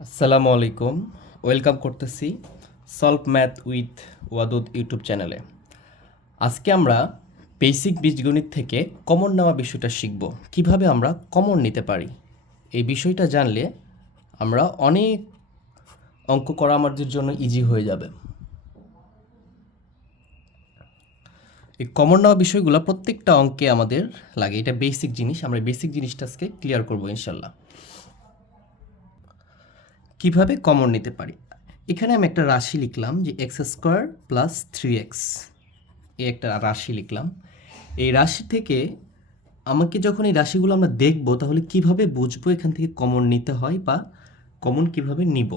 আসসালামু আলাইকুম। ওয়েলকাম করতেছি solve math with Wadud YouTube চ্যানেলে। আজকে আমরা বেসিক বীজগণিত থেকে কমন নেওয়া বিষয়টা শিখব। কীভাবে আমরা কমন নিতে পারি? এই বিষয়টা জানলে আমরা অনেক অঙ্ক করা আমাদের জন্য ইজি হয়ে যাবে। এই কমন নেওয়া বিষয়গুলো প্রত্যেকটা অঙ্কে আমাদের লাগে। এটা বেসিক জিনিস। আমরা বেসিক জিনিসটা আজকে ক্লিয়ার করব ইনশাল্লাহ। কীভাবে কমন নিতে পারি? এখানে আমি একটা রাশি লিখলাম যে x square plus three x এই একটা রাশি লিখলাম। এই রাশি থেকে আমাকে যখন এই রাশিগুলো আমরা দেখব, তাহলে কীভাবে বুঝব এখান থেকে কমন নিতে হয় বা কমন কীভাবে নিব?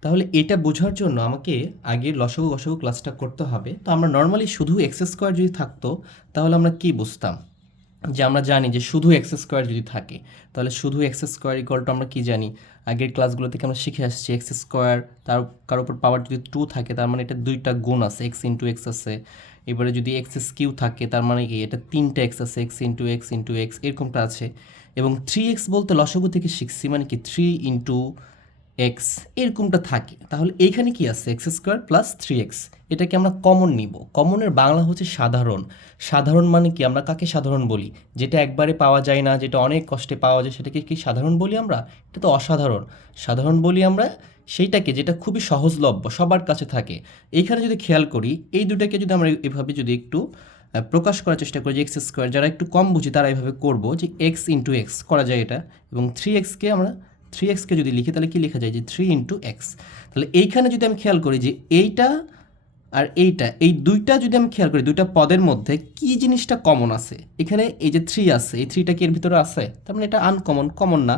তাহলে এটা বোঝার জন্য আমাকে আগে লসগু গসগু ক্লাসটা করতে হবে। তো আমরা নর্মালি শুধু এক্স স্কোয়ার যদি থাকতো, তাহলে আমরা কি বুঝতাম? যে আমরা জানি যে শুধু এক্স স্কোয়ার যদি থাকে, তাহলে শুধু এক্স স্কোয়ার ইকুয়াল টু আমরা কী জানি? আগের ক্লাসগুলো থেকে আমরা শিখে আসছি এক্স স্কোয়ার তার কার উপর পাওয়ার যদি টু থাকে, তার মানে এটা দুইটা গুণ আছে এক্স ইন্টু এক্স আছে। এবারে যদি এক্স কিউ থাকে, তার মানে কি? এটা তিনটা এক্স আছে x into x into x এরকমটা আছে। এবং থ্রি এক্স বলতে লসগু থেকে শিখছি মানে কি? থ্রি ইন্টু এক্স এরকমটা থাকে, তাহলে এইখানে কি আছে? X square plus three x এটাকে আমরা কমন নিব। কমনের বাংলা হচ্ছে সাধারণ। সাধারণ মানে কি? আমরা কাকে সাধারণ বলি? যেটা একবারে পাওয়া যায় না, যেটা অনেক কষ্টে পাওয়া যায়, সেটাকে কি সাধারণ বলি আমরা? এটা তো অসাধারণ। সাধারণ বলি আমরা সেইটাকে যেটা খুবই সহজলভ্য, সবার কাছে থাকে। এইখানে যদি খেয়াল করি, এই দুটাকে যদি আমরা এভাবে যদি একটু প্রকাশ করার চেষ্টা করি যে এক্স স্কোয়ার যারা একটু কম বুঝি, তারা এভাবে করব যে এক্স ইন্টু এক্স করা যায় এটা। এবং থ্রি এক্সকে আমরা থ্রি এক্সকে যদি লিখি, তাহলে কি লেখা যায় যে থ্রি ইন্টু এক্স তাহলে এইখানে যদি আমি খেয়াল করি যে এইটা আর এইটা, এই দুইটা যদি আমি খেয়াল করি, দুইটা পদের মধ্যে কি জিনিসটা কমন আছে? এখানে এই যে থ্রি আছে, এই থ্রিটা কি এর ভিতরে আছে? তার মানে এটা আনকমন কমন না।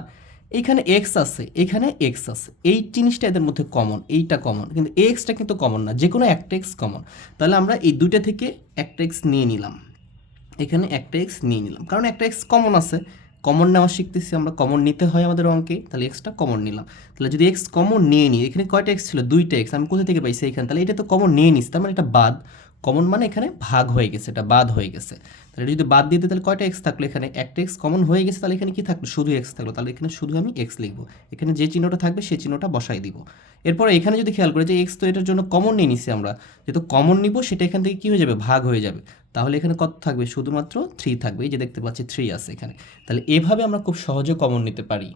এখানে এক্স আছে, এখানে এক্স আছে। এই জিনিসটা এদের মধ্যে কমন এইটা কমন কিন্তু এক্সটা কিন্তু কমন না যে কোনো একটা এক্স কমন তাহলে আমরা এই দুইটা থেকে একটা এক্স নিয়ে নিলাম। এখানে একটা এক্স নিয়ে নিলাম। কারণ একটা এক্স কমন আছে কমন নেওয়া শিখতেছি, আমরা কমন নিতে হয় আমাদের অঙ্কে, তাহলে এক্সটা কমন নিলাম। তাহলে যদি এক্স কমন নিয়ে নিই, এখানে কয়টা এক্স ছিল? দুইটা এক্স আমি কোথা থেকে পাইছি এখানে? তাহলে এটা তো কমন নিয়ে নিস তার মানে এটা বাদ। কমন মানে এখানে ভাগ হয়ে গেছে, এটা বাদ হয়ে গেছে। তাহলে যদি বাদ দিতে, তাহলে কয়টা এক্স থাকল এখানে? একটা এক্স কমন হয়ে গেছে, তাহলে এখানে কি থাকল? শুধু এক্স থাকল। তাহলে এখানে শুধু আমি এক্স লিখব। এখানে যে চিহ্নটা থাকবে সেই চিহ্নটা বসাই দিব। এরপরে এখানে যদি খেয়াল করি যে এক্স তো এটার জন্য কমন নিয়ে নিছি আমরা, যেহেতু কমন নিব, সেটা এখান থেকে কী হয়ে যাবে? ভাগ হয়ে যাবে। তাহলে এখানে কত থাকবে? শুধুমাত্র থ্রি থাকবে। এই যে দেখতে পাচ্ছি থ্রি আছে এখানে। তাহলে এভাবে আমরা খুব সহজে কমন নিতে পারি।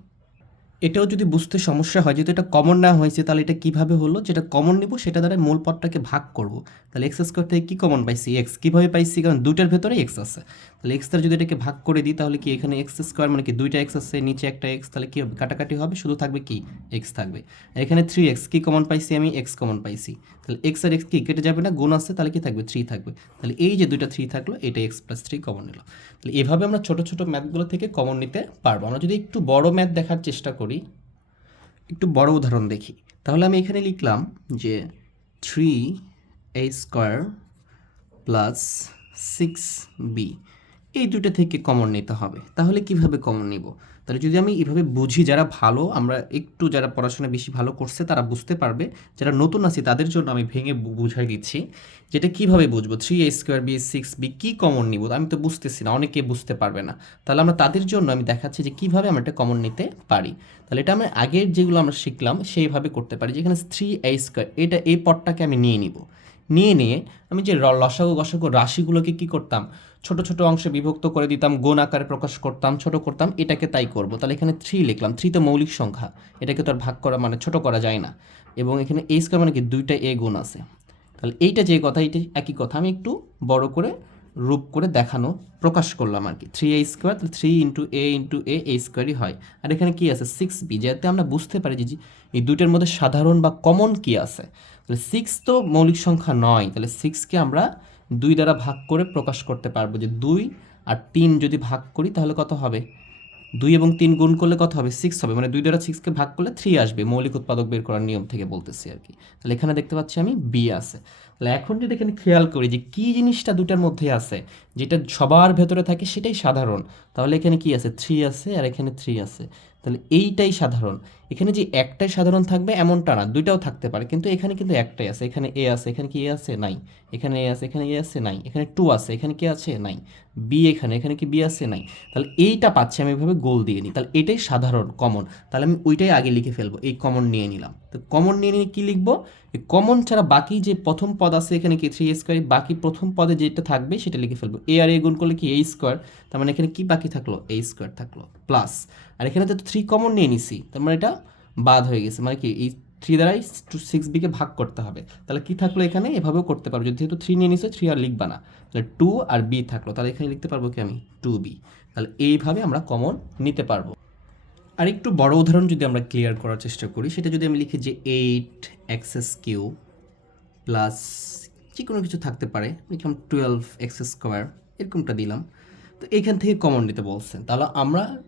এটাও যদি বুঝতে সমস্যা হয়, যেহেতু এটা কমন না হয়েছে, তাহলে এটা কীভাবে হলো? যেটা কমন নিব, সেটা দ্বারা মূল পদটাকে ভাগ করব। তাহলে এক্স স্কোয়ার থেকে কী কমন পাইছি? এক্স কীভাবে পাইছি? কারণ দুটোর ভেতরে এক্স আছে। তাহলে এক্স যদি এটাকে ভাগ করে দিই, তাহলে কি এখানে এক্স স্কোয়ার মানে কি দুইটা এক্স আছে, নিচে একটা এক্স তাহলে কী হবে? কাটাকাটি হবে? শুধু থাকবে কি? এক্স থাকবে। এখানে থ্রি এক্স কী কমন পাইছি আমি? এক্স কমন পাইছি। তাহলে এক্স আর এক্স কি, কেটে যাবে না? গুণ আছে, তাহলে কি থাকবে? থ্রি থাকবে। তাহলে এই যে দুইটা থ্রি থাকল, এটা এক্স প্লাস থ্রি কমন নিল। তাহলে এভাবে আমরা ছোটো ছোটো ম্যাথগুলো থেকে কমন নিতে পারব। আমরা যদি একটু বড় ম্যাথ দেখার চেষ্টা করি, একটু বড় উদাহরণ দেখি। তাহলে আমি এখানে লিখলাম যে three a square plus six b এই দুটো থেকে কমন নিতে হবে। তাহলে কীভাবে কমন নিব? তাহলে যদি আমি এভাবে বুঝি যারা ভালো, আমরা একটু যারা পড়াশোনা বেশি ভালো করছে, তারা বুঝতে পারবে। যারা নতুন আছি, তাদের জন্য আমি ভেঙে বুঝাই দিচ্ছি যেটা কীভাবে বুঝব? Three a square b six b key common নিব? আমি তো বুঝতেছি না, অনেকে বুঝতে পারবে না। তাহলে আমরা তাদের জন্য আমি দেখাচ্ছি যে কীভাবে আমরা এটা কমন নিতে পারি। তাহলে এটা আমরা আগের যেগুলো আমরা শিখলাম, সেইভাবে করতে পারি। যেখানে থ্রি এ স্কোয়ার এটা এই পদটাকে আমি নিয়ে নিব। নিয়ে নিয়ে আমি যে লসাগু গসাগু রাশিগুলোকে কি করতাম? ছোট ছোট অংশে বিভক্ত করে দিতাম গোন আকারে প্রকাশ করতাম, ছোট করতাম, এটাকে তাই করব। তাহলে এখানে থ্রি লিখলাম থ্রি তো মৌলিক সংখ্যা। এটাকে তো আর ভাগ করা মানে ছোট করা যায় না। এবং এখানে এই স্কোয়ার মানে কি? দুইটা এ গুণ আছে। তাহলে এইটা যে কথা এইটা একই কথা। আমি একটু বড় করে রূপ করে দেখানো, প্রকাশ করলাম আর কি। থ্রি এ স্কোয়ার তাহলে three into a into a এই স্কোয়ারই হয়। আর এখানে কী আছে? সিক্স বি যাতে আমরা বুঝতে পারি যে এই দুইটার মধ্যে সাধারণ বা কমন কি আছে? তাহলে সিক্স তো মৌলিক সংখ্যা নয়। তাহলে সিক্সকে আমরা দুই দ্বারা ভাগ করে প্রকাশ করতে পারব যে দুই আর তিন যদি ভাগ করি, তাহলে কত হবে? দুই এবং তিন গুণ করলে কত হবে? সিক্স হবে। মানে দুই দ্বারা সিক্সকে ভাগ করলে থ্রি আসবে। মৌলিক উৎপাদক বের করার নিয়ম থেকে বলতেছি আর কি। তাহলে এখানে দেখতে পাচ্ছি আমি বি আছে। তাহলে এখন যদি এখানে খেয়াল করি যে কী জিনিসটা দুটার মধ্যে আছে, যেটা সবার ভেতরে থাকে সেটাই সাধারণ, তাহলে এখানে কি আছে? থ্রি আছে আর এখানে থ্রি আছে। তাহলে এইটাই সাধারণ। এখানে যে একটাই সাধারণ থাকবে এমনটা না, দুইটাও থাকতে পারে। কিন্তু এখানে কিন্তু একটাই আছে। এখানে এ আছে, এখানে কি এ আছে? নাই। এখানে এ আছে, এখানে এ আছে? নাই। এখানে টু আছে, এখানে কি আছে? নাই। বি এখানে এখানে কি বি আছে? নাই। তাহলে এইটা পাচ্ছি আমি এভাবে গোল দিয়ে নিই। তাহলে এটাই সাধারণ কমন তাহলে আমি ওইটাই আগে লিখে ফেলব, এই কমন নিয়ে নিলাম। তো কমন নিয়ে নিয়ে কী লিখব? এই কমন ছাড়া বাকি যে প্রথম পদ আছে এখানে কি থ্রি স্কোয়ার বাকি প্রথম পদে যেটা থাকবে সেটা লিখে ফেলব। এ আর এ গুণ করলে কি এ স্কোয়ার তার মানে এখানে কি বাকি থাকল? এ স্কোয়ার থাকল প্লাস আর এখানে তো থ্রি কমন নিয়ে নিছি, তার মানে এটা বাদ হয়ে গেছে। মানে কি এই থ্রি দ্বারাই টু সিক্স বিকে ভাগ করতে হবে। তাহলে কী থাকল এখানে? এভাবেও করতে পারব। যেহেতু থ্রি নিয়ে নিছো থ্রি আর লিখবা না। তাহলে টু আর বি থাকল। তাহলে এখানে লিখতে পারব কি আমি? টু বি তাহলে এইভাবে আমরা কমন নিতে পারব। আর একটু বড় উদাহরণ যদি আমরা ক্লিয়ার করার চেষ্টা করি, সেটা যদি আমি লিখি যে এইট এক্সএস কিউ প্লাস যে কোনো কিছু থাকতে পারে লিখলাম টুয়েলভ এক্স স্কোয়ার এরকমটা দিলাম। তো এখান থেকে কমন নিতে বলছেন। তাহলে আমরা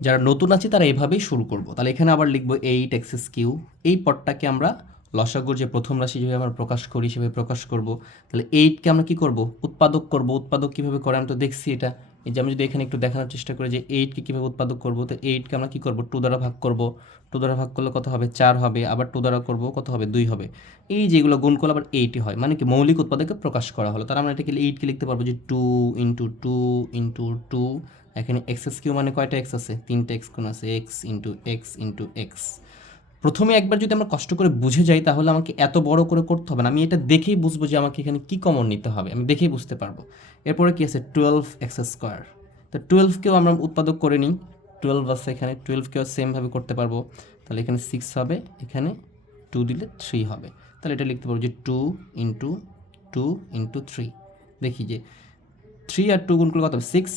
যারা নতুন আছে, তারা এইভাবেই শুরু করব। তাহলে এখানে আবার লিখব এইট এক্সেস কিউ এই পদটাকে আমরা লসাগুর যে প্রথম রাশি যেভাবে আমরা প্রকাশ করি, সেভাবে প্রকাশ করব। তাহলে এইটকে আমরা কি করব? উৎপাদক করব। উৎপাদক কীভাবে করে? আমি তো দেখছি এটা। এই যে আমি যদি এখানে একটু দেখানোর চেষ্টা করি যে এইটকে কীভাবে উৎপাদক করব, তো এইটকে আমরা কী করব? টু দ্বারা ভাগ করব। টু দ্বারা ভাগ করলে কত হবে? চার হবে। আবার টু দ্বারা করব, কত হবে? দুই হবে। এই যেগুলো গুণ করলে আবার এইটই হয়। মানে কি, মৌলিক উৎপাদকে প্রকাশ করা হলো। তার আমরা এটাকে এইটকে লিখতে পারব যে two into two into two এখানে এক্স এস কিউ মানে কয়টা এক্স আছে? তিনটে এক্স কোন আছে x into x into x প্রথমে একবার যদি আমরা কষ্ট করে বুঝে যাই, তাহলে আমাকে এত বড় করে করতে হবে না। আমি এটা দেখেই বুঝব যে আমাকে এখানে কী কমন নিতে হবে। আমি দেখেই বুঝতে পারব। এরপরে কি আছে? টুয়েলভ এক্স স্কোয়ার তো টুয়েলভকেও আমরা উৎপাদক করে নিই। টুয়েলভ আছে এখানে। টুয়েলভকেও সেমভাবে করতে পারব। তাহলে এখানে সিক্স হবে, এখানে টু দিলে থ্রি হবে। তাহলে এটা লিখতে পারব যে two into two into three দেখি যে থ্রি আর টু গুণ করলে কত সিক্স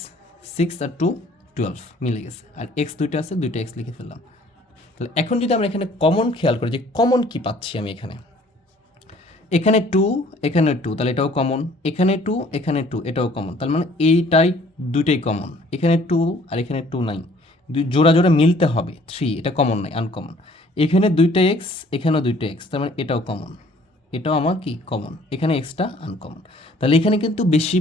সিক্স আর টু টুয়েলভ মিলে গেছে। আর এক্স দুইটা আছে, দুইটা এক্স লিখে ফেললাম। তাহলে এখন যদি আমরা এখানে কমন খেয়াল করি যে কমন কি পাচ্ছি আমি এখানে? এখানে টু এখানে টু তাহলে এটাও কমন এখানে টু এখানে টু এটাও কমন তার মানে এইটাই দুইটাই কমন এখানে টু আর এখানে টু নাই। দুই জোড়া জোড়া মিলতে হবে। থ্রি এটা কমন নাই আনকমন এখানে দুইটা এক্স এখানেও দুইটা এক্স তার মানে এটাও কমন এটাও আমার কি? কমন এখানে এক্সটা আনকমন তাহলে এখানে কিন্তু বেশি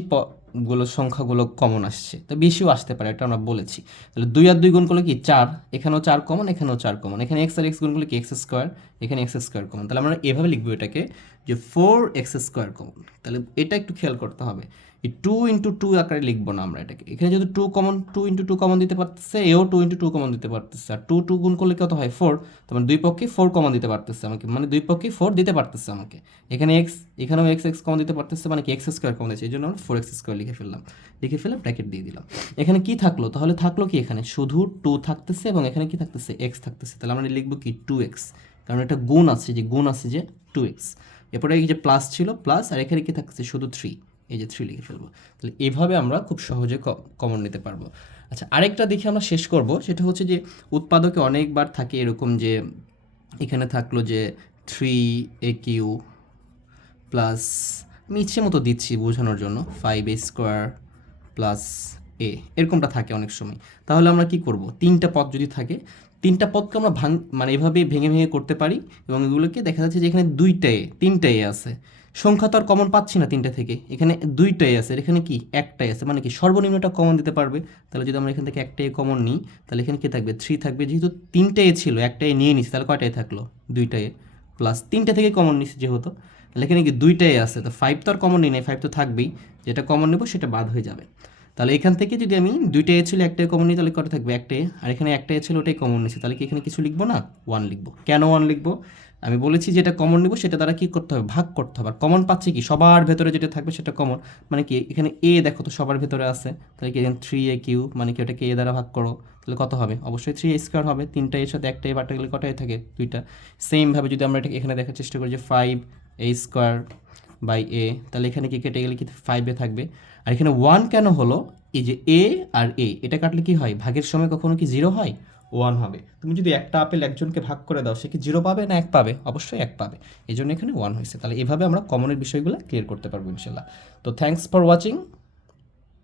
গুলো সংখ্যাগুলো কমন আসছে। তো বেশিও আসতে পারে, এটা আমরা বলেছি। তাহলে দুই আর দুই গুণ করলে কি? চার। এখানেও চার কমন এখানেও চার কমন এখানে এক্স আর এক্স গুণ করলে কি? এক্স স্কোয়ার এখানে এক্স স্কোয়ার কমন তাহলে আমরা এভাবে লিখব এটাকে যে ফোর এক্স স্কোয়ার কমন তাহলে এটা একটু খেয়াল করতে হবে এই টু ইন্টু টু আকারে লিখব না আমরা এটাকে। এখানে যদি two common two into two common দিতে পারতেছে, এও টু ইন্টু টু কমন দিতে পারতেছে। আর টু টু গুণ করলে কত হয়? ফোর তার মানে দুই পক্ষে ফোর কমন দিতে পারতেছে আমাকে। মানে দুই পক্ষে ফোর দিতে পারতেছে আমাকে। এখানে এক্স এখানেও এক্স এক্স কমন দিতে পারতেছে মানে কি এক্স স্কোয়ার কমন দিচ্ছে এই জন্য আমরা ফোর এক্স স্কোয়ার লিখে ফেললাম। লিখে ফেলে ব্র্যাকেট দিয়ে দিলাম। এখানে কি থাকল? তাহলে থাকল কি এখানে? শুধু টু থাকতেছে এবং এখানে কি থাকতেছে? এক্স থাকতেছে। তাহলে আমরা লিখব কি? টু এক্স কারণ একটা গুণ আছে যে, গুণ আছে যে টু এক্স এরপরে এই যে প্লাস ছিল প্লাস আর এখানে কি থাকছে? শুধু থ্রি এই যে থ্রি লিখে ফেলব। তাহলে এভাবে আমরা খুব সহজে কমন নিতে পারব। আচ্ছা আরেকটা দেখে আমরা শেষ করব। সেটা হচ্ছে যে, উৎপাদকে অনেকবার থাকে এরকম যে, এখানে থাকল যে থ্রি এ কিউ প্লাস আমি ইচ্ছে মতো দিচ্ছি বোঝানোর জন্য। Five a square plus a, এরকমটা থাকে অনেক সময়। তাহলে আমরা কি করব? তিনটা পদ যদি থাকে, তিনটা পদকে আমরা ভাঙ মানে এভাবে ভেঙে ভেঙে করতে পারি এবং এগুলোকে দেখা যাচ্ছে যে এখানে দুইটা এ, তিনটা এ আছে। সংখ্যা তো আর কমন পাচ্ছি না তিনটা থেকে। এখানে দুইটাই আছে, এখানে কি? একটাই আছে মানে কি? সর্বনিম্নটা কমন দিতে পারবে। তাহলে যদি আমরা এখান থেকে একটাই কমন নিই, তাহলে এখানে কি থাকবে? থ্রি থাকবে। যেহেতু তিনটাই ছিল একটাই নিয়ে নিচ্ছি তাহলে কয়টাই থাকল? দুইটাই প্লাস তিনটা থেকে কমন নিচ্ছি যেহেতু, তাহলে এখানে কি দুইটাই আছে? তো ফাইভ তো আর কমন নিই নাই ফাইভ তো থাকবেই। যেটা কমন নেব, সেটা বাদ হয়ে যাবে। তাহলে এখান থেকে যদি আমি দুইটা এ ছিল একটাই কমন নিই তাহলে কটা থাকবে? একটাই। আর এখানে একটা এ ছিল, ওটাই কমন নিচ্ছি তাহলে কি এখানে কিছু লিখব না? ওয়ান লিখব। কেন ওয়ান লিখব? আমি বলেছি যেটা কমন নিব, সেটা দ্বারা কি করতে হবে? ভাগ করতে হবে। আর কমন পাচ্ছি কি? সবার ভেতরে যেটা থাকবে সেটা কমন মানে কি, এখানে এ দেখো তো সবার ভেতরে আছে। তাহলে কি এখানে থ্রি এ কিউ মানে কি ওটাকে এ দ্বারা ভাগ করো? তাহলে কত হবে? অবশ্যই থ্রি এ স্কোয়ার হবে। তিনটা এর সাথে একটা এ বাটা গেলে কটাই থাকে? দুইটা। সেমভাবে যদি আমরা এটা এখানে দেখার চেষ্টা করি যে five a square by a তাহলে এখানে কি কেটে গেলে কি ফাইভে থাকবে? আর এখানে ওয়ান কেন হলো? এই যে এ আর এ এটা কাটলে কি হয়? ভাগের সময় কখনো কি জিরো হয়? ওয়ান হবে। তুমি যদি একটা আপেল একজনকে ভাগ করে দাও, সে কি জিরো পাবে না এক পাবে? অবশ্যই এক পাবে। এই জন্য এখানে ওয়ান হয়েছে। তাহলে এভাবে আমরা কমনের বিষয়গুলো ক্লিয়ার করতে পারব ইনশাল্লাহ তো থ্যাংকস ফর ওয়াচিং